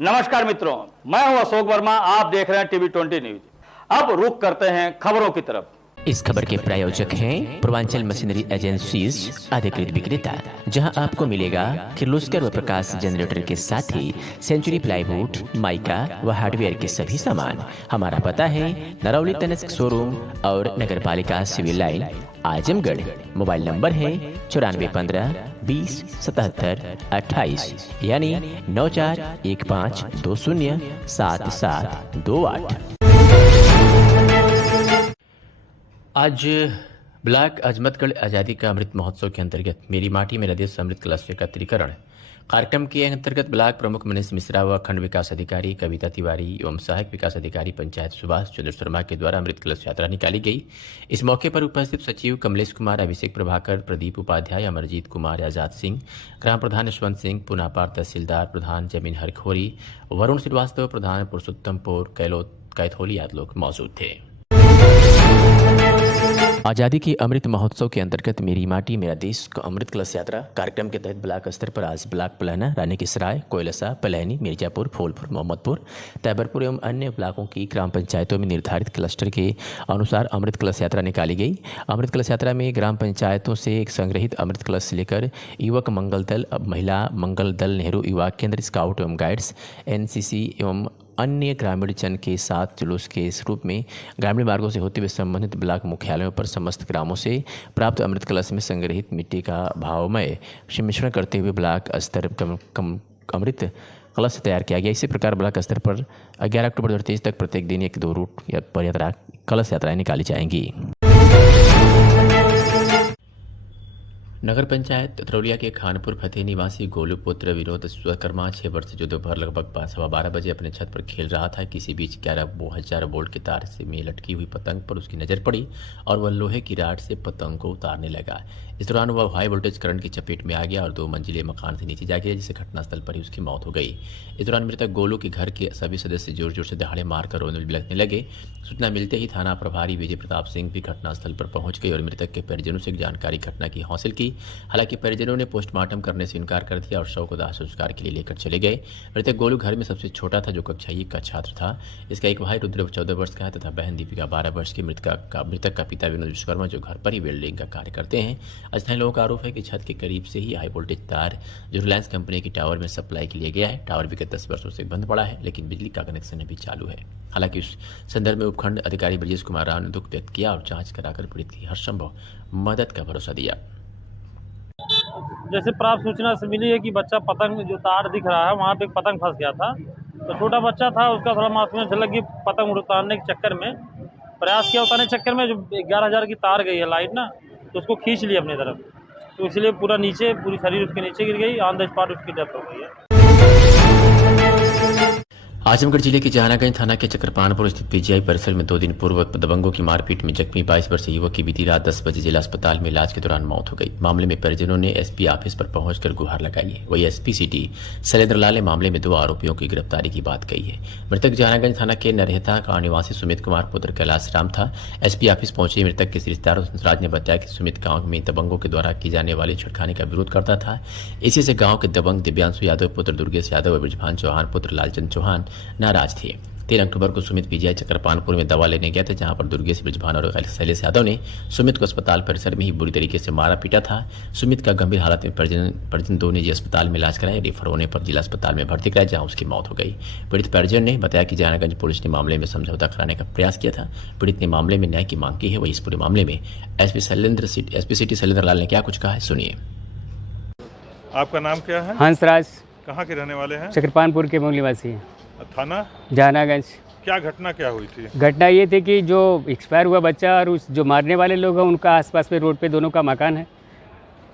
नमस्कार मित्रों, मैं हूं अशोक वर्मा। आप देख रहे हैं टीवी 20 न्यूज। अब रुख करते हैं खबरों की तरफ। इस खबर के प्रायोजक हैं पूर्वांचल मशीनरी एजेंसीज अधिकृत विक्रेता, जहां आपको मिलेगा किर्लोस्कर व प्रकाश जनरेटर के साथ ही सेंचुरी प्लाईवुड, माइका व हार्डवेयर के सभी सामान। हमारा पता है नरौली तनिष्क शोरूम और नगर पालिका civil line, Azamgarh. Mobile number है 9415207728 यानी 9415207728। आज ब्लॉक अजमतगढ़ आज़ादी का अमृत महोत्सव के अंतर्गत मेरी माटी मेरा देश अमृत कलश एकत्रीकरण कार्यक्रम के अंतर्गत ब्लॉक प्रमुख मनीष मिश्रा व खंड विकास अधिकारी कविता तिवारी एवं सहायक विकास अधिकारी पंचायत सुभाष चंद्र शर्मा के द्वारा अमृत कलश यात्रा निकाली गई। इस मौके पर उपस्थित सचिव कमलेश कुमार, अभिषेक प्रभाकर, प्रदीप उपाध्याय, अमरजीत कुमार, आजाद सिंह, ग्राम प्रधान यशवंत सिंह, पुनापार तहसीलदार प्रधान जमीन हरखोरी, वरुण श्रीवास्तव प्रधान पुरुषोत्तमपुर कैथोली आदि लोग मौजूद थे। आज़ादी के अमृत महोत्सव के अंतर्गत मेरी माटी मेरा देश का अमृत कलश यात्रा कार्यक्रम के तहत ब्लॉक स्तर पर आज ब्लॉक पलाना, रानी की सराय, कोयलसा, पलैनी, मिर्जापुर, फूलपुर, मोहम्मदपुर, तैबरपुर एवं अन्य ब्लॉकों की ग्राम पंचायतों में निर्धारित क्लस्टर के अनुसार अमृत कलश यात्रा निकाली गई। अमृत कलश यात्रा में ग्राम पंचायतों से संग्रहित अमृत कलश लेकर युवक मंगल दल, महिला मंगल दल, नेहरू युवा केंद्र, स्काउट एवं गाइड्स, NCC एवं अन्य ग्रामीण जन के साथ जुलूस के इस रूप में ग्रामीण मार्गों से होते हुए संबंधित ब्लॉक मुख्यालयों पर समस्त ग्रामों से प्राप्त अमृत कलश में संग्रहित मिट्टी का भावमय मिश्रण करते हुए ब्लॉक स्तर अमृत कलश तैयार किया गया। इसी प्रकार ब्लॉक स्तर पर 11 अक्टूबर 2023 तक प्रत्येक दिन 1-2 रूट पर यात्रा कलश यात्राएं निकाली जाएंगी। नगर पंचायत तरौलिया के खानपुर फतेह निवासी गोलू पुत्र विनोद विश्वकर्मा 6 वर्ष जो दोपहर लगभग 12:15 बजे अपने छत पर खेल रहा था। किसी बीच 11,000 वोल्ट के तार से में लटकी हुई पतंग पर उसकी नजर पड़ी और वह लोहे की राड से पतंग को उतारने लगा। इस दौरान वह हाई वोल्टेज करंट की चपेट में आ गया और 2 मंजिले मकान से नीचे जा गिरा, जिससे घटनास्थल पर ही उसकी मौत हो गई। इस दौरान मृतक गोलू के घर के सभी सदस्य जोर जोर से दहाड़े मारकर रोने लगने लगे। सूचना मिलते ही थाना प्रभारी विजय प्रताप सिंह भी घटनास्थल पर पहुंच गए और मृतक के परिजनों से जानकारी घटना की हासिल की। हालांकि परिजनों ने पोस्टमार्टम करने से इनकार कर दिया और शव को दाह संस्कार के लिए लेकर चले गए। मृतक गोलू घर में सबसे छोटा था, जो कक्षा 1 का छात्र था। इसका एक भाई रुद्र 14 वर्ष का है तथा बहन दीपिका 12 वर्ष की। मृतक का पिता विनोद विश्वकर्मा जो घर पर ही वेल्डिंग का कार्य करते हैं। स्थानीय लोगों का आरोप है कि छत के करीब से ही हाई वोल्टेज तार जो रिलायंस कंपनी की टावर में सप्लाई के लिए गया है। टावर विगत 10 वर्षों से बंद पड़ा है, लेकिन बिजली का कनेक्शन अभी चालू है। हालांकि उस संदर्भ में उपखंड अधिकारी ब्रजेश कुमार राव ने दुख व्यक्त किया और जांच कराकर पीड़ित की हर संभव मदद का भरोसा दिया। जैसे प्राप्त सूचना से मिली है कि बच्चा पतंग जो तार दिख रहा है वहाँ पे एक पतंग फंस गया था। तो छोटा बच्चा था, उसका थोड़ा मासूमियत झलक गई। पतंग उतारने के चक्कर में प्रयास किया, उतारने के चक्कर में जो 11,000 की तार गई है लाइट ना, तो उसको खींच लिया अपनी तरफ। तो इसलिए पूरी शरीर उसके नीचे गिर गई। ऑन द स्पॉट उसकी डेथ हो गई है। आजमगढ़ जिले के जहानागंज थाना के चक्रपानपुर स्थित PGI परिसर में 2 दिन पूर्व दबंगों की मारपीट में जख्मी 22 वर्षीय युवक की बीती रात 10 बजे जिला अस्पताल में इलाज के दौरान मौत हो गई। मामले में परिजनों ने SP ऑफिस पर पहुंचकर गुहार लगाई है। वही SP सिटी शैलेंद्र लाल ने मामले में 2 आरोपियों की गिरफ्तारी की बात कही है। मृतक जहानागंज थाना के नरहेता का निवासी सुमित कुमार पुत्र कैलाश राम था। SP ऑफिस पहुंचे मृतक के रिश्तेदार हंसराज ने बताया कि सुमित गांव में दबंगों के द्वारा की जाने वाले छुड़खाने का विरोध करता था। इसी से गांव के दबंग दिव्यांशु यादव पुत्र दुर्गेश यादव और ब्रजभान चौहान पुत्र लालचंद चौहान नाराज थे। 13 अक्टूबर को सुमित PGI चक्रपानपुर में दवा लेने गया था, जहां पर दुर्गेश, ब्रजभान और शैलेश यादव ने सुमित को अस्पताल परिसर में ही बुरी तरीके से मारा पीटा था। सुमित का गंभीर हालत में परिजन 2 निजी अस्पताल में इलाज कराया। रेफर होने पर जिला अस्पताल में भर्ती कराया, जहां उसकी मौत हो गई। पीड़ित परिजन ने बताया कि जहानागंज पुलिस ने मामले में समझौता कराने का प्रयास किया था। पीड़ित ने मामले में न्याय की मांग की है। वही इस पूरे मामले में SP सिटी शैलेंद्र लाल ने क्या कुछ कहा है, सुनिए। आपका नाम क्या है? हंसराज। कहाँ के रहने वाले हैं? चक्रपानपुर के मूल निवासी हैं। थाना जहानागंज। क्या घटना क्या हुई थी? घटना ये थी कि जो एक्सपायर हुआ बच्चा और उस जो मारने वाले लोग हैं उनका आसपास में रोड पे दोनों का मकान है।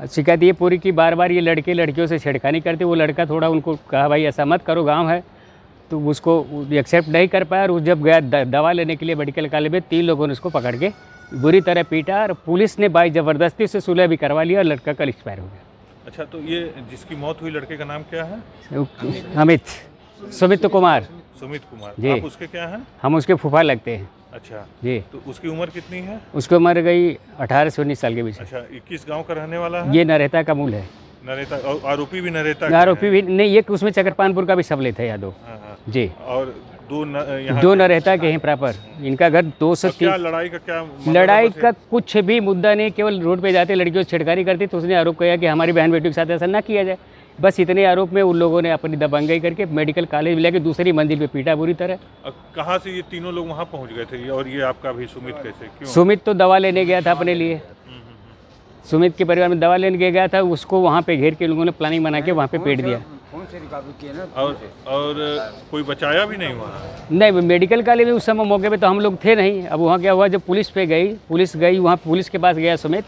शिकायत ये पूरी की बार बार ये लड़के लड़कियों से छेड़खानी करते। वो लड़का थोड़ा उनको कहा भाई ऐसा मत करो, गाँव है, तो उसको एक्सेप्ट नहीं कर पाया। और जब गया दवा लेने के लिए मेडिकल कॉलेज में, 3 लोगों ने उसको पकड़ के बुरी तरह पीटा और पुलिस ने भाई ज़बरदस्ती से सुलह भी करवा लिया और लड़का कल एक्सपायर हो गया। अच्छा, तो ये जिसकी मौत हुई लड़के का नाम क्या है? सुमित कुमार जी। आप उसके क्या हैं? हम उसके फूफा लगते हैं। अच्छा जी। तो उसकी उम्र कितनी है? उसकी उम्र गई 18 से 19 साल के बीच। अच्छा, किस गांव का रहने वाला है? ये नरहेता का मूल है। नरेता और आरोपी भी नरेता के आरोपी हैं? भी नहीं, एक उसमें चकरपानपुर का भी सम्मिलित है यादव हाँ, हाँ। जी। और यहाँ दो नरेता के हैं प्रॉपर, इनका घर 2 से 3। क्या लड़ाई का क्या लड़ाई का कुछ भी मुद्दा नहीं, केवल रोड पे जाते लड़कियों से छेड़खानी करती, तो उसने आरोप किया कि हमारी बहन बेटियों के साथ ऐसा ना किया जाए। बस इतने आरोप में उन लोगों ने अपनी दबंगई करके मेडिकल कॉलेज लेके दूसरी मंजिल पे पीटा बुरी तरह। कहाँ से ये तीनों लोग वहाँ पहुँच गए थे और ये आपका भी सुमित कैसे, क्यों? सुमित तो दवा लेने गया था अपने लिए, सुमित के परिवार में दवा लेने गया था, उसको वहाँ पे घेर के लोगों ने प्लानिंग बना के वहाँ पे पेट दिया। और कोई बचाया भी नहीं वहाँ? नहीं, मेडिकल कॉलेज में उस समय मौके पे तो हम लोग थे नहीं। अब वहाँ क्या हुआ, जब पुलिस गई वहाँ पुलिस के पास गया सुमित,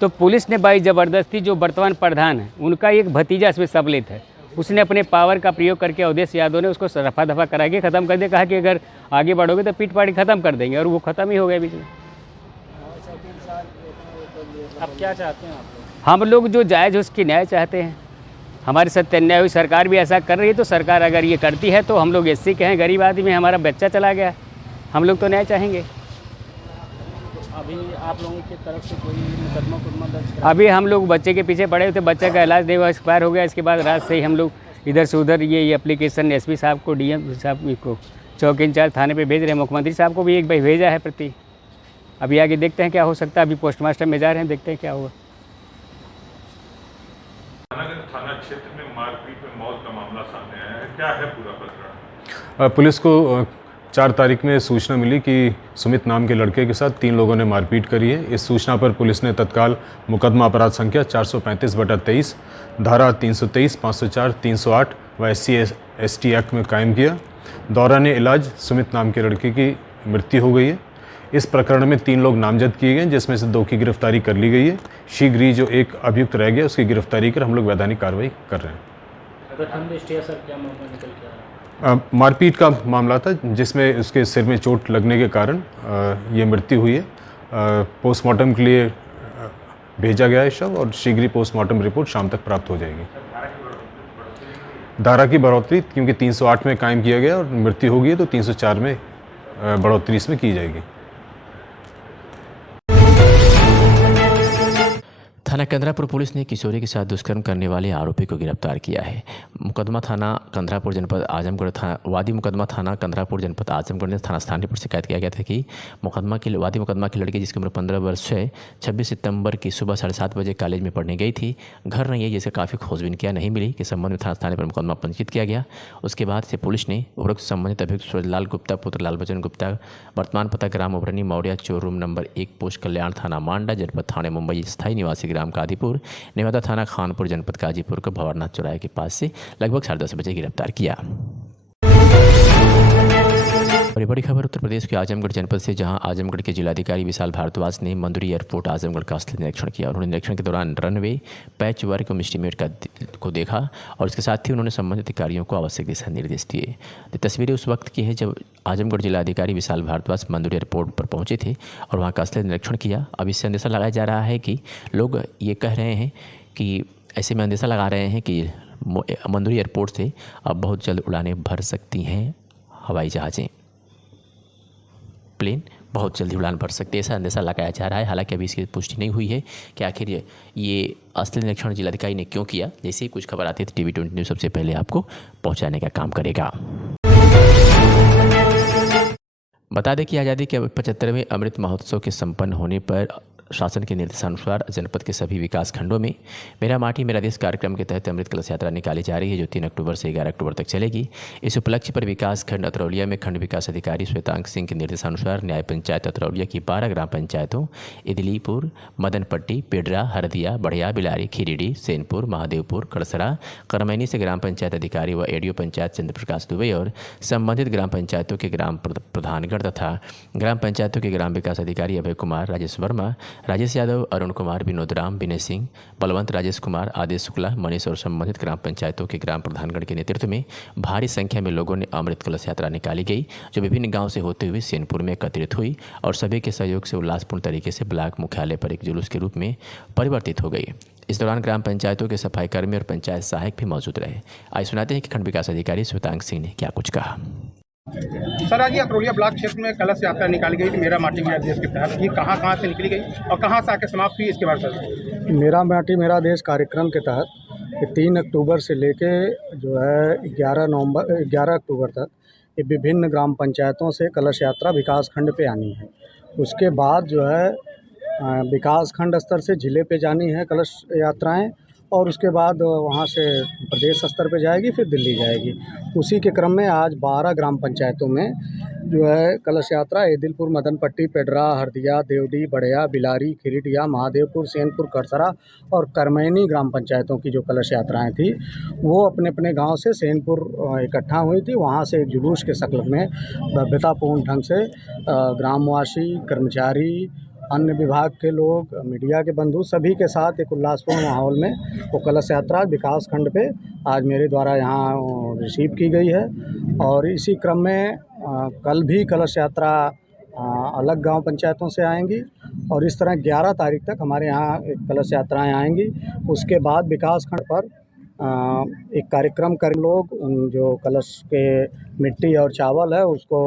तो पुलिस ने बाई ज़बरदस्ती जो वर्तमान प्रधान है उनका एक भतीजा इसमें सम्मिलित है, उसने अपने पावर का प्रयोग करके अवधेश यादव ने उसको रफा दफा करा के ख़त्म कर दिया। कहा कि अगर आगे बढ़ोगे तो पीट पाटी ख़त्म कर देंगे, और वो ख़त्म ही हो गया बीच में। अब क्या चाहते हैं आप? हम लोग जो जायज़ है उसकी न्याय चाहते हैं। हमारी सत्य न्याय हुई, सरकार भी ऐसा कर रही है, तो सरकार अगर ये करती है तो हम लोग एससी के हैं, गरीब आदमी, हमारा बच्चा चला गया, हम लोग तो न्याय चाहेंगे। अभी आप लोगों की तरफ से कोई मुकदमा दर्ज? अभी हम लोग बच्चे के पीछे पड़े थे, बच्चे का इलाज नहीं हुआ, एक्सपायर हो गया। इसके बाद रात से ही हम लोग इधर से उधर ये एप्लीकेशन एसपी साहब को, डीएम साहब को, चौकी इंचार्ज थाने पे भेज रहे हैं, मुख्यमंत्री साहब को भी एक भाई भेजा है प्रति। अभी आगे देखते हैं क्या हो सकता है, अभी पोस्टमास्टर में जा रहे हैं, देखते हैं क्या हुआ। थाना क्षेत्र में मारपीट में मौत का मामला सामने आया है, क्या है पूरा प्रकरण? पुलिस को 4 तारीख में सूचना मिली कि सुमित नाम के लड़के के साथ 3 लोगों ने मारपीट करी है। इस सूचना पर पुलिस ने तत्काल मुकदमा अपराध संख्या 435/23, धारा 323, 504, 308 व SC/ST एक्ट में कायम किया। दौरान इलाज सुमित नाम के लड़के की मृत्यु हो गई है। इस प्रकरण में 3 लोग नामजद किए गए, जिसमें से 2 की गिरफ्तारी कर ली गई है। शीघ्र ही जो एक अभियुक्त रह गया उसकी गिरफ्तारी कर हम लोग वैधानिक कार्रवाई कर रहे हैं। मारपीट का मामला था, जिसमें उसके सिर में चोट लगने के कारण ये मृत्यु हुई है। पोस्टमार्टम के लिए भेजा गया है शव, और शीघ्र ही पोस्टमार्टम रिपोर्ट शाम तक प्राप्त हो जाएगी। धारा की बढ़ोतरी क्योंकि 308 में कायम किया गया और मृत्यु हो गई है, तो 304 में बढ़ोतरी इसमें की जाएगी। थाना कंदरापुर पुलिस ने किशोरी के साथ दुष्कर्म करने वाले आरोपी को गिरफ्तार किया है। मुकदमा थाना कंदरापुर जनपद आजमगढ़ वादी मुकदमा थाना कंदरापुर जनपद आजमगढ़ ने थाना स्थानीय पर शिकायत किया गया था कि वादी मुकदमा की लड़की जिसकी उम्र 15 वर्ष है 26 सितंबर की सुबह 7:30 बजे कॉलेज में पढ़ने गई थी। घर नहीं है, जैसे काफ़ी खोजबीन किया, नहीं मिली, के संबंध में थाना स्थानीय पर मुकदमा पंजीकृत किया गया। उसके बाद से पुलिस ने उपरोक्त संबंधित अभियुक्त सूरजलाल गुप्ता पुत्र लालबचन गुप्ता, वर्तमान पता ग्राम उभरनी मौर्या चोर रूम नंबर 1 पोस्ट कल्याण थाना मांडा जनपद थाने मुंबई, स्थायी निवासी ग्राम कादीपुर, नेवादा थाना खानपुर जनपद गाजीपुर को भंवरनाथ चौराहे के पास से लगभग 10:30 बजे गिरफ्तार किया। और बड़ी खबर उत्तर प्रदेश के आजमगढ़ जनपद से, जहां आजमगढ़ के जिलाधिकारी विशाल भारद्वाज ने मंदुरी एयरपोर्ट आजमगढ़ का स्थल निरीक्षण किया। उन्होंने निरीक्षण के दौरान रनवे, पैच वर्क और एस्टीमेट को देखा, और इसके साथ ही उन्होंने संबंधित अधिकारियों को आवश्यक दिशा निर्देश दिए। तस्वीरें उस वक्त की है जब आजमगढ़ जिलाधिकारी विशाल भारद्वाज मंदुरी एयरपोर्ट पर पहुंचे थे और वहाँ का स्थल निरीक्षण किया। अब इससे अंदेशा लगाया जा रहा है कि लोग ये कह रहे हैं कि ऐसे में अंदेशा लगा रहे हैं कि मंदुरी एयरपोर्ट से अब बहुत जल्द उड़ानें भर सकती हैं, हवाई जहाज़ें, प्लेन बहुत जल्दी उड़ान भर सकते हैं, ऐसा अंदेशा लगाया जा रहा है। हालांकि अभी इसकी पुष्टि नहीं हुई है कि आखिर ये स्थल निरीक्षण जिलाधिकारी ने क्यों किया। जैसे ही कुछ खबर आती है तो TV20 न्यूज़ सबसे पहले आपको पहुंचाने का काम करेगा। बता दें कि आज़ादी के 75वें अमृत महोत्सव के संपन्न होने पर शासन के निर्देशानुसार जनपद के सभी विकास खंडों में मेरा माटी मेरा देश कार्यक्रम के तहत अमृत कलश यात्रा निकाली जा रही है, जो 3 अक्टूबर से 11 अक्टूबर तक चलेगी। इस उपलक्ष्य पर विकास खंड अतरौलिया में खंड विकास अधिकारी श्वेतांक सिंह के निर्देशानुसार न्याय पंचायत अतरौलिया की 12 ग्राम पंचायतों इदलीपुर, मदनपट्टी, पेडरा, हरदिया, बढ़िया, बिलारी, खीरीडी, सेनपुर, महादेवपुर, कड़सरा, करमैनी से ग्राम पंचायत अधिकारी व एडीओ पंचायत चंद्र प्रकाश दुबे और संबंधित ग्राम पंचायतों के ग्राम प्रधानगण तथा ग्राम पंचायतों के ग्राम विकास अधिकारी अभय कुमार, राजेश वर्मा, राजेश यादव, अरुण कुमार, विनोद राम, विनय सिंह, बलवंत, राजेश कुमार, आदेश शुक्ला, मनीष और संबंधित ग्राम पंचायतों के ग्राम प्रधानगण के नेतृत्व में भारी संख्या में लोगों ने अमृत कलश यात्रा निकाली गई, जो विभिन्न गांव से होते हुए सेनपुर में एकत्रित हुई और सभी के सहयोग से उल्लासपूर्ण तरीके से ब्लॉक मुख्यालय पर एक जुलूस के रूप में परिवर्तित हो गई। इस दौरान ग्राम पंचायतों के सफाई कर्मी और पंचायत सहायक भी मौजूद रहे। आइए सुनाते हैं कि खंड विकास अधिकारी श्वेतांक सिंह ने क्या कुछ कहा। सर, आज अतरौलिया ब्लॉक क्षेत्र में कलश यात्रा निकाली गई थी मेरा माटी मेरा देश के तहत। ये कहाँ से निकली गई और कहाँ से आके समाप्त हुई, इसके बारे में? मेरा माटी मेरा देश कार्यक्रम के तहत कि 3 अक्टूबर से लेके जो है 11 अक्टूबर तक ये विभिन्न ग्राम पंचायतों से कलश यात्रा विकास खंड पे आनी है। उसके बाद जो है विकास खंड स्तर से ज़िले पे जानी है कलश यात्राएं, और उसके बाद वहाँ से प्रदेश स्तर पे जाएगी, फिर दिल्ली जाएगी। उसी के क्रम में आज 12 ग्राम पंचायतों में जो है कलश यात्रा एदिलपुर, मदनपट्टी, पेडरा, हरदिया, देवडी, बड़िया, बिलारी, खिरिटिया, महादेवपुर, सेनपुर, करसरा और करमैनी ग्राम पंचायतों की जो कलश यात्राएं थी वो अपने अपने गांव से सेनपुर इकट्ठा हुई थी। वहां से एक जुलूस के शक्ल में भव्यतापूर्ण ढंग से ग्रामवासी, कर्मचारी, अन्य विभाग के लोग, मीडिया के बंधु सभी के साथ एक उल्लासपूर्ण माहौल में वो कलश यात्रा विकास खंड पे आज मेरे द्वारा यहाँ रिसीव की गई है। और इसी क्रम में कल भी कलश यात्रा अलग गांव पंचायतों से आएंगी और इस तरह 11 तारीख तक हमारे यहाँ एक कलश यात्राएं आएंगी। उसके बाद विकास खंड पर एक कार्यक्रम कर लोग उन जो कलश के मिट्टी और चावल है उसको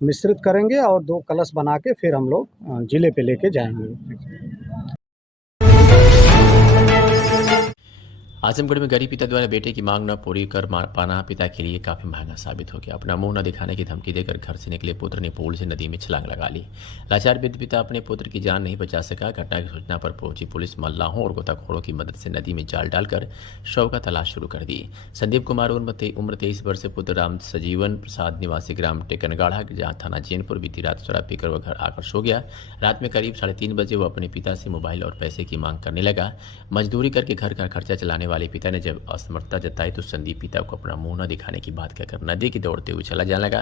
मिश्रित करेंगे और 2 कलश बना के फिर हम लोग ज़िले पे लेके जाएंगे। आजमगढ़ में गरीब पिता द्वारा बेटे की मांग न पूरी कर पाना पिता के लिए काफी महंगा साबित हो गया। अपना मुंह न दिखाने की धमकी देकर घर से निकले पुत्र ने पूल से नदी में छलांग लगा ली। लाचार वृद्ध पिता अपने पुत्र की जान नहीं बचा सका। घटना की सूचना पर पहुंची पुलिस मल्लाहों और गोताखोरों की मदद से नदी में जाल डालकर शव का तलाश शुरू कर दी। संदीप कुमार उम्र 23 वर्ष पुत्र राम सजीवन प्रसाद निवासी ग्राम टेकनगाढ़ा जहाँ थाना जैनपुर बीती रात शराब पीकर वह घर आकर सो गया। रात में करीब 3:30 बजे वो अपने पिता से मोबाइल और पैसे की मांग करने लगा। मजदूरी करके घर का खर्चा चलाने वाले पिता ने जब असमर्थता जताई तो संदीप पिता को अपना मुंह न दिखाने की बात कहकर नदी की दौड़ते हुए चला जाने लगा।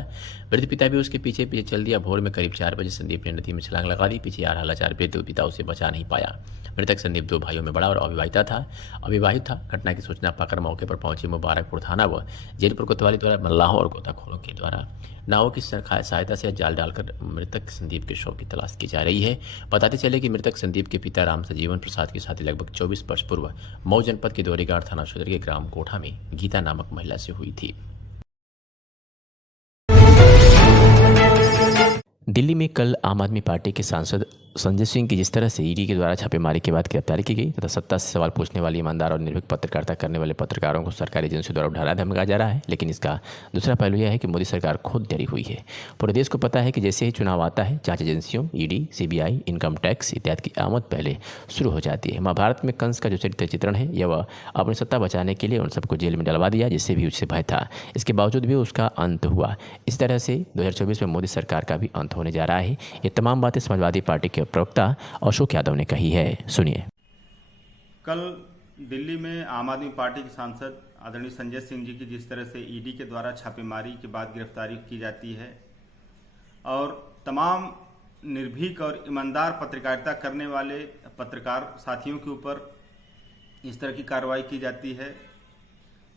वृद्ध पिता भी उसके पीछे पीछे चल दिया। भोर में करीब 4 बजे संदीप ने नदी में छलांग लगा दी। पीछे आ रहा लाचार वृद्ध पिता उसे बचा नहीं पाया। मृतक संदीप 2 भाइयों में बड़ा और अविवाहित था। घटना की सूचना पाकर मौके पर पहुंचे मुबारकपुर थाना व जैनपुर कोतवाली द्वारा मल्लाहों और गोताखोरों के द्वारा नावों की सहायता से जाल डालकर मृतक संदीप के शव की तलाश की जा रही है। बताते चले कि मृतक संदीप के पिता राम सजीवन प्रसाद की शादी लगभग 24 वर्ष पूर्व मऊ जनपद के दोरीगाड़ थाना क्षेत्र के ग्राम कोठा में गीता नामक महिला से हुई थी। दिल्ली में कल आम आदमी पार्टी के सांसद संजय सिंह की जिस तरह से ईडी के द्वारा छापेमारी के बाद गिरफ्तारी की गई तथा सत्ता से सवाल पूछने वाले ईमानदार और निर्भीक पत्रकारिता करने वाले पत्रकारों को सरकारी एजेंसियों द्वारा ढाला धमकाया जा रहा है। लेकिन इसका दूसरा पहलू यह है कि मोदी सरकार खुद डरी हुई है। पूरे देश को पता है कि जैसे ही चुनाव आता है जांच एजेंसियों ईडी, सीबीआई, इनकम टैक्स इत्यादि की आमद पहले शुरू हो जाती है। महाभारत में कंस का जो चरित्र चित्रण है यह वह अपनी सत्ता बचाने के लिए उन सबको जेल में डलवा दिया जिससे भी उससे भय था। इसके बावजूद भी उसका अंत हुआ। इस तरह से 2024 में मोदी सरकार का भी अंत होने जा रहा है। ये तमाम बातें समाजवादी पार्टी के प्रवक्ता अशोक यादव ने कही है। सुनिए। कल दिल्ली में आम आदमी पार्टी के सांसद आदरणीय संजय सिंह जी की जिस तरह से ईडी के द्वारा छापेमारी के बाद गिरफ्तारी की जाती है और तमाम निर्भीक और ईमानदार पत्रकारिता करने वाले पत्रकार साथियों के ऊपर इस तरह की कार्रवाई की जाती है,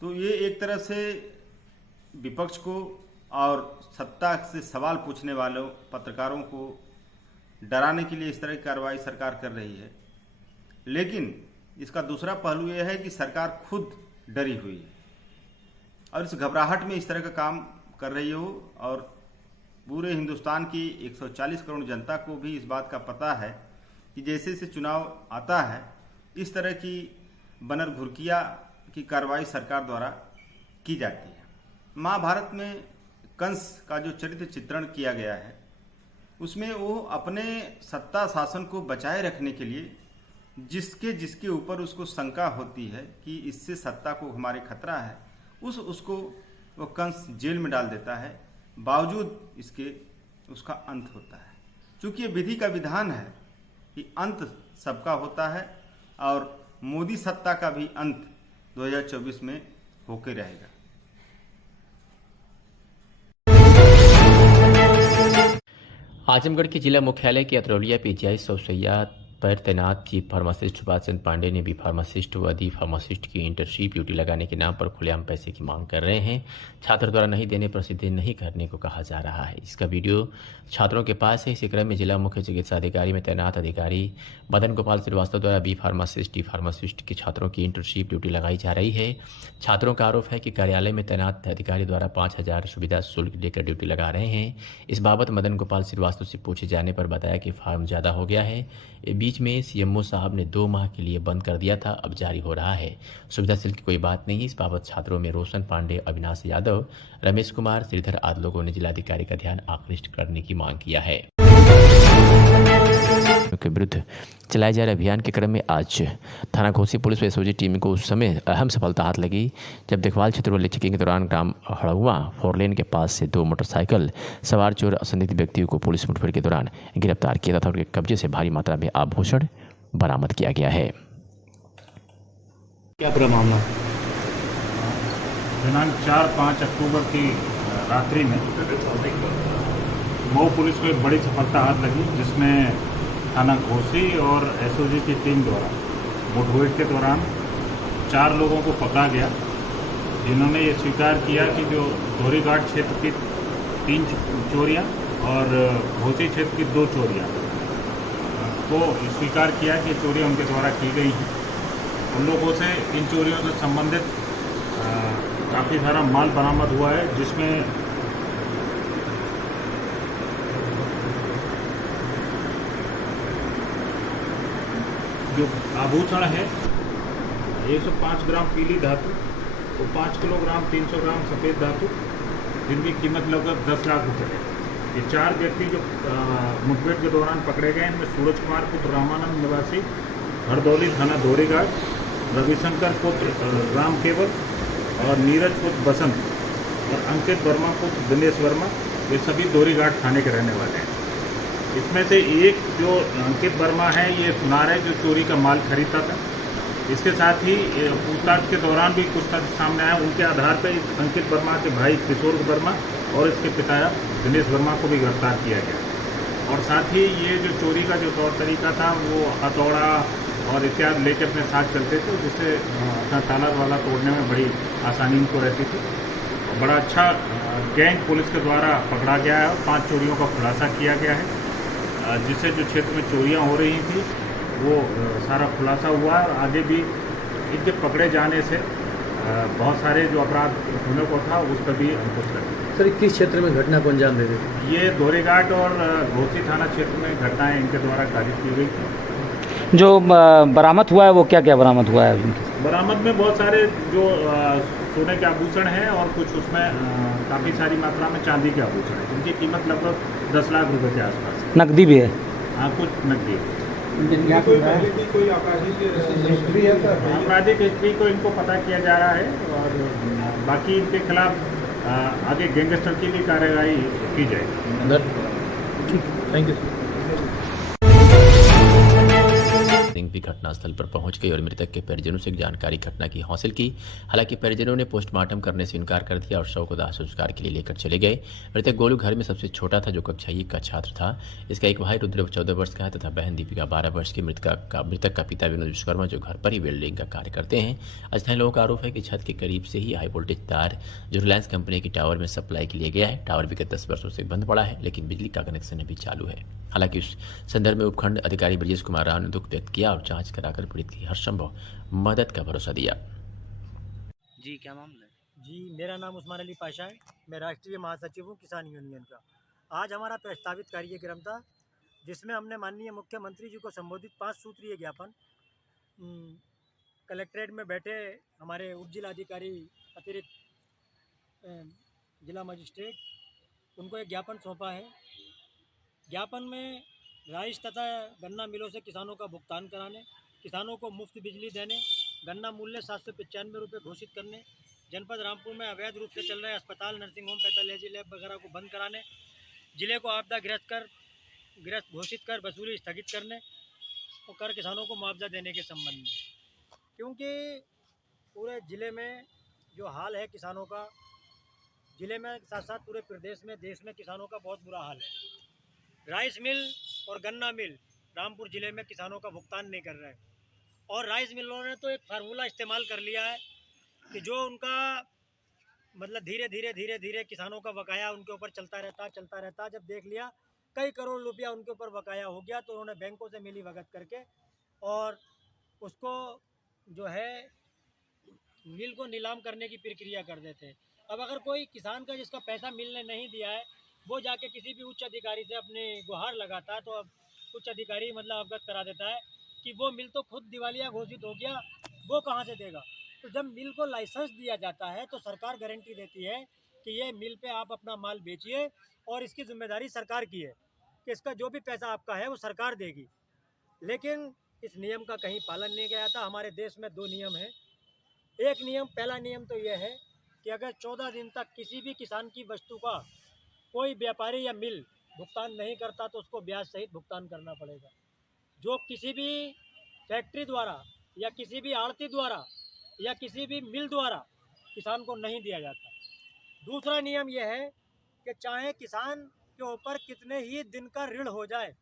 तो ये एक तरह से विपक्ष को और सत्ता से सवाल पूछने वालों पत्रकारों को डराने के लिए इस तरह की कार्रवाई सरकार कर रही है। लेकिन इसका दूसरा पहलू यह है कि सरकार खुद डरी हुई है और इस घबराहट में इस तरह का काम कर रही हो और पूरे हिंदुस्तान की 140 करोड़ जनता को भी इस बात का पता है कि जैसे जैसे चुनाव आता है इस तरह की बनर घुरकिया की कार्रवाई सरकार द्वारा की जाती है। महाभारत में कंस का जो चरित्र चित्रण किया गया है उसमें वो अपने सत्ता शासन को बचाए रखने के लिए जिसके ऊपर उसको शंका होती है कि इससे सत्ता को हमारे खतरा है उसको वो कंस जेल में डाल देता है। बावजूद इसके उसका अंत होता है। चूँकि ये विधि का विधान है कि अंत सबका होता है और मोदी सत्ता का भी अंत 2024 में होके रहेगा। आजमगढ़ के जिला मुख्यालय के अतरौलिया पीजीआई सौसैया पर तैनात चीफ फार्मासिस्ट सुभाष चंद्र पांडे ने बी फार्मासिस्ट व डी फार्मासिस्ट की इंटर्नशिप ड्यूटी लगाने के नाम पर खुलेआम पैसे की मांग कर रहे हैं। छात्र द्वारा नहीं देने पर सिद्धि नहीं करने को कहा जा रहा है। इसका वीडियो छात्रों के पास है। इसी क्रम में जिला मुख्य चिकित्सा अधिकारी में तैनात अधिकारी मदन गोपाल श्रीवास्तव द्वारा बी फार्मासिस्ट डी फार्मासिस्ट के छात्रों की इंटर्नशिप ड्यूटी लगाई जा रही है। छात्रों का आरोप है कि कार्यालय में तैनात अधिकारी द्वारा 5,000 सुविधा शुल्क लेकर ड्यूटी लगा रहे हैं। इस बाबत मदन गोपाल श्रीवास्तव से पूछे जाने पर बताया कि फार्म ज़्यादा हो गया है। बीच में सीएमओ साहब ने 2 माह के लिए बंद कर दिया था, अब जारी हो रहा है। सुविधा शुल्क की कोई बात नहीं है। इस बाबत छात्रों में रोशन पांडे, अविनाश यादव, रमेश कुमार, श्रीधर आदि लोगों ने जिलाधिकारी का ध्यान आकृष्ट करने की मांग किया है। के विरुद्ध चलाए जा रहे अभियान के क्रम में आज थाना घोसी पुलिस व एसओजी टीम को उस समय अहम सफलता हाथ लगी जब देखभाल क्षेत्र वाले चेकिंग के दौरान ग्राम हड़ुआ 4 लेन के पास से 2 मोटरसाइकिल सवार चोर असंदिग्ध व्यक्तियों को पुलिस मुठभेड़ के दौरान गिरफ्तार किया था और उनके कब्जे से भारी मात्रा में आभूषण बरामद किया गया है। क्या पूरा मामला? दिनांक 4-5 अक्टूबर की रात्रि में मऊ पुलिस को एक बड़ी सफलता हाथ लगी, जिसमें थाना घोसी और एसओजी की टीम द्वारा मुठभेड़ के दौरान 4 लोगों को पकड़ा गया, जिन्होंने ये स्वीकार किया कि जो धोरीघाट क्षेत्र की 3 चोरियां और घोसी क्षेत्र की 2 चोरियां को स्वीकार किया कि चोरियां उनके द्वारा की गई हैं। उन लोगों से इन चोरियों से संबंधित काफ़ी सारा माल बरामद हुआ है, जिसमें जो आभूषण है 105 ग्राम पीली धातु और 5 किलोग्राम 300 ग्राम सफ़ेद धातु, जिनकी कीमत लगभग 10 लाख रुपये है। ये 4 व्यक्ति जो मुठभेड़ के दौरान पकड़े गए, इनमें सूरज कुमार पुत्र रामानंद निवासी हरदौली थाना धोरीघाट, रविशंकर पुत्र राम केवल और नीरज पुत्र बसंत और अंकित वर्मा पुत्र दिनेश वर्मा, ये सभी धोरीघाट थाने के रहने वाले हैं। इसमें से एक जो अंकित वर्मा है, ये सुनार है जो चोरी का माल खरीदता था। इसके साथ ही पूछताछ के दौरान भी कुछ तथ्य सामने आया, उनके आधार पर अंकित वर्मा के भाई किशोर वर्मा और इसके पिता दिनेश वर्मा को भी गिरफ्तार किया गया। और साथ ही ये जो चोरी का जो तौर तरीका था, वो हथौड़ा और इत्यादि लेकर अपने साथ चलते थे, जिससे अपना ताला वाला तोड़ने में बड़ी आसानी इनको रहती थी। और बड़ा अच्छा गैंग पुलिस के द्वारा पकड़ा गया है और 5 चोरियों का खुलासा किया गया है, जिससे जो क्षेत्र में चोरियां हो रही थी वो सारा खुलासा हुआ है। और आगे भी इनके पकड़े जाने से बहुत सारे जो अपराध होने को था उस पर भी अंकुश लगे। सर, किस क्षेत्र में घटना को अंजाम दे देते? ये धोरीघाट और घोसी थाना क्षेत्र में घटनाएं इनके द्वारा कारित की गई थी। जो बरामद हुआ है वो क्या क्या बरामद हुआ है? बरामद में बहुत सारे जो सोने के आभूषण हैं और कुछ उसमें काफ़ी सारी मात्रा में चांदी के आभूषण हैं, जिनकी कीमत लगभग 10 लाख रुपए के आसपास है। नकदी भी है? हाँ, कुछ नकदी है। कोई आपराधिक हिस्ट्री है सर? आपराधिक हिस्ट्री को इनको पता किया जा रहा है और बाकी इनके खिलाफ आगे गैंगस्टर की भी कार्रवाई की जाएगी। Thank you. सिंह भी घटनास्थल पर पहुंच गई और मृतक के परिजनों से जानकारी घटना की हासिल की। हालांकि परिजनों ने पोस्टमार्टम करने से इनकार कर दिया और शव को दाह संस्कार के लिए लेकर चले गए। मृतक गोलू घर में सबसे छोटा था, जो कक्षा 1 का छात्र था। इसका एक भाई रुद्र 14 वर्ष का है तथा बहन दीपिका 12 वर्ष की। मृतक का पिता विनोद विश्वकर्मा, जो घर पर ही वेल्डिंग का कार्य करते हैं। स्थानीय लोगों का आरोप है कि छत के करीब से ही हाई वोल्टेज तार जो रिलायंस कंपनी की टावर में सप्लाई के लिए गया है। टावर विगत 10 वर्षों से बंद पड़ा है, लेकिन बिजली का कनेक्शन अभी चालू है। हालांकि उस संदर्भ में उपखंड अधिकारी ब्रजेश कुमार राव ने दुख व्यक्त किया और जांच कराकर पीड़ित की हर संभव मदद का भरोसा दिया। जी, क्या मामला है? जी, मेरा नाम उस्मान अली पाशा है। मैं राष्ट्रीय महासचिव हूँ किसान यूनियन का। आज हमारा प्रस्तावित कार्यक्रम था, जिसमें हमने माननीय मुख्यमंत्री जी को संबोधित 5 सूत्रीय ज्ञापन कलेक्ट्रेट में बैठे हमारे उप जिलाधिकारी अतिरिक्त जिला मजिस्ट्रेट उनको एक ज्ञापन सौंपा है। ज्ञापन में राइस तथा गन्ना मिलों से किसानों का भुगतान कराने, किसानों को मुफ्त बिजली देने, गन्ना मूल्य 795 रुपये घोषित करने, जनपद रामपुर में अवैध रूप से चल रहे अस्पताल, नर्सिंग होम, पैथोलॉजी लैब वगैरह को बंद कराने, जिले को आपदा ग्रस्त घोषित कर वसूली स्थगित करने और कर किसानों को मुआवजा देने के संबंध में। क्योंकि पूरे ज़िले में जो हाल है किसानों का, ज़िले में साथ साथ पूरे प्रदेश में, देश में किसानों का बहुत बुरा हाल है। राइस मिल और गन्ना मिल रामपुर ज़िले में किसानों का भुगतान नहीं कर रहे हैं। और राइस मिलों ने तो एक फार्मूला इस्तेमाल कर लिया है कि जो उनका मतलब धीरे धीरे किसानों का बकाया उनके ऊपर चलता रहता। जब देख लिया कई करोड़ रुपया उनके ऊपर बकाया हो गया, तो उन्होंने बैंकों से मिली भगत करके और उसको जो है मिल को नीलाम करने की प्रक्रिया कर देते। अब अगर कोई किसान का जिसका पैसा मिलने नहीं दिया है, वो जाके किसी भी उच्च अधिकारी से अपने गुहार लगाता है, तो अब कुछ अधिकारी मतलब अवगत करा देता है कि वो मिल तो खुद दिवालिया घोषित हो गया, वो कहाँ से देगा। तो जब मिल को लाइसेंस दिया जाता है तो सरकार गारंटी देती है कि ये मिल पे आप अपना माल बेचिए और इसकी जिम्मेदारी सरकार की है कि इसका जो भी पैसा आपका है वो सरकार देगी। लेकिन इस नियम का कहीं पालन नहीं किया जाता। हमारे देश में 2 नियम हैं। एक नियम, पहला नियम तो यह है कि अगर 14 दिन तक किसी भी किसान की वस्तु का कोई व्यापारी या मिल भुगतान नहीं करता तो उसको ब्याज सहित भुगतान करना पड़ेगा, जो किसी भी फैक्ट्री द्वारा या किसी भी आड़ती द्वारा या किसी भी मिल द्वारा किसान को नहीं दिया जाता। दूसरा नियम यह है कि चाहे किसान के ऊपर कितने ही दिन का ऋण हो जाए,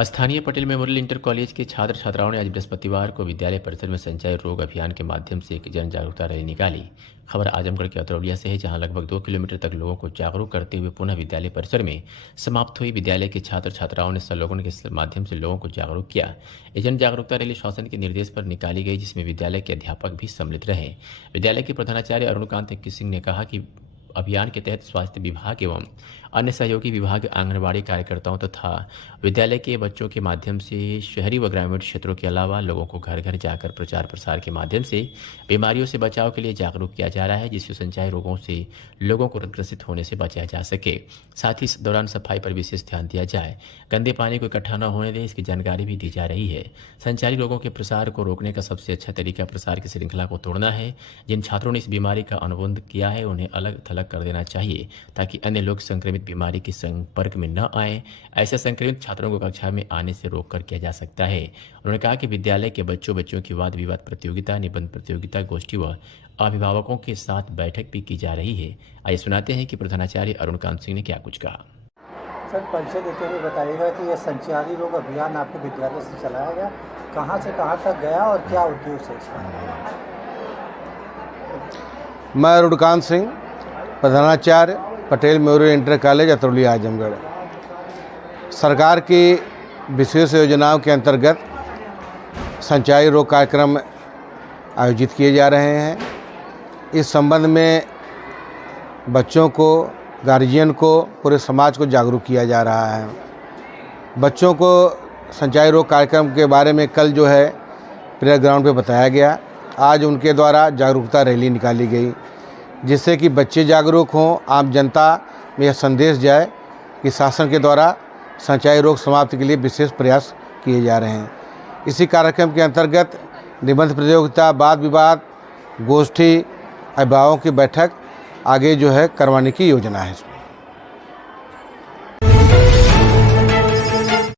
स्थानीय पटेल मेमोरियल इंटर कॉलेज के छात्र छात्राओं ने आज बृहस्पतिवार को विद्यालय परिसर में संचाई रोग अभियान के माध्यम से एक जन जागरूकता रैली निकाली। खबर आजमगढ़ के अतरौलिया से है, जहां लगभग 2 किलोमीटर तक लोगों को जागरूक करते हुए पुनः विद्यालय परिसर में समाप्त हुई। विद्यालय के छात्र छात्राओं ने स्लोगन के माध्यम से लोगों को जागरूक किया। ये जन जागरूकता रैली शासन के निर्देश पर निकाली गई, जिसमें विद्यालय के अध्यापक भी सम्मिलित रहे। विद्यालय के प्रधानाचार्य अरुणकांत सिंह ने कहा कि अभियान के तहत स्वास्थ्य विभाग एवं अन्य सहयोगी विभाग, आंगनबाड़ी कार्यकर्ताओं तथा विद्यालय के बच्चों के माध्यम से शहरी व ग्रामीण क्षेत्रों के अलावा लोगों को घर घर जाकर प्रचार प्रसार के माध्यम से बीमारियों से बचाव के लिए जागरूक किया जा रहा है, जिससे संचाई रोगों से लोगों को ग्रसित होने से बचाया जा सके। साथ ही इस दौरान सफाई पर विशेष ध्यान दिया जाए, गंदे पानी को इकट्ठा न होने दें, इसकी जानकारी भी दी जा रही है। संचारी रोगों के प्रसार को रोकने का सबसे अच्छा तरीका प्रसार की श्रृंखला को तोड़ना है। जिन छात्रों ने इस बीमारी का अनुबंध किया है उन्हें अलग थलग कर देना चाहिए, ताकि अन्य लोग संक्रमित बीमारी के संपर्क में न आए। ऐसे संक्रमित छात्रों को कक्षा में आने से रोककर किया जा सकता है। उन्होंने कहा कि विद्यालय के बच्चों की वाद विवाद प्रतियोगिता, निबंध प्रतियोगिता, गोष्ठी व अभिभावकों के साथ बैठक भी की जा रही है। आइए सुनाते हैं कि प्रधानाचार्य अरुणकांत सिंह ने क्या कुछ कहा। सर, परिचय देते हुए बताइएगा कि यह संचारी रोग अभियान आपके विद्यालय से चलाया गया, कहाँ से कहाँ तक गया और क्या उद्देश्य है इसका? मैं अरुणकांत सिंह, प्रधानाचार्य Patel memorial inter college Atraulia Azamgarh. सरकार की विशेष योजनाओं के अंतर्गत संचारी रोग कार्यक्रम आयोजित किए जा रहे हैं। इस संबंध में बच्चों को, गार्जियन को, पूरे समाज को जागरूक किया जा रहा है। बच्चों को संचारी रोग कार्यक्रम के बारे में कल जो है प्रेयर ग्राउंड पे बताया गया। आज उनके द्वारा जागरूकता रैली निकाली गई, जिससे कि बच्चे जागरूक हों, आम जनता में यह संदेश जाए कि शासन के द्वारा संचारी रोग समाप्ति के लिए विशेष प्रयास किए जा रहे हैं। इसी कार्यक्रम के अंतर्गत निबंध प्रतियोगिता, वाद विवाद, गोष्ठी, अभिभावकों की बैठक आगे जो है करवाने की योजना है।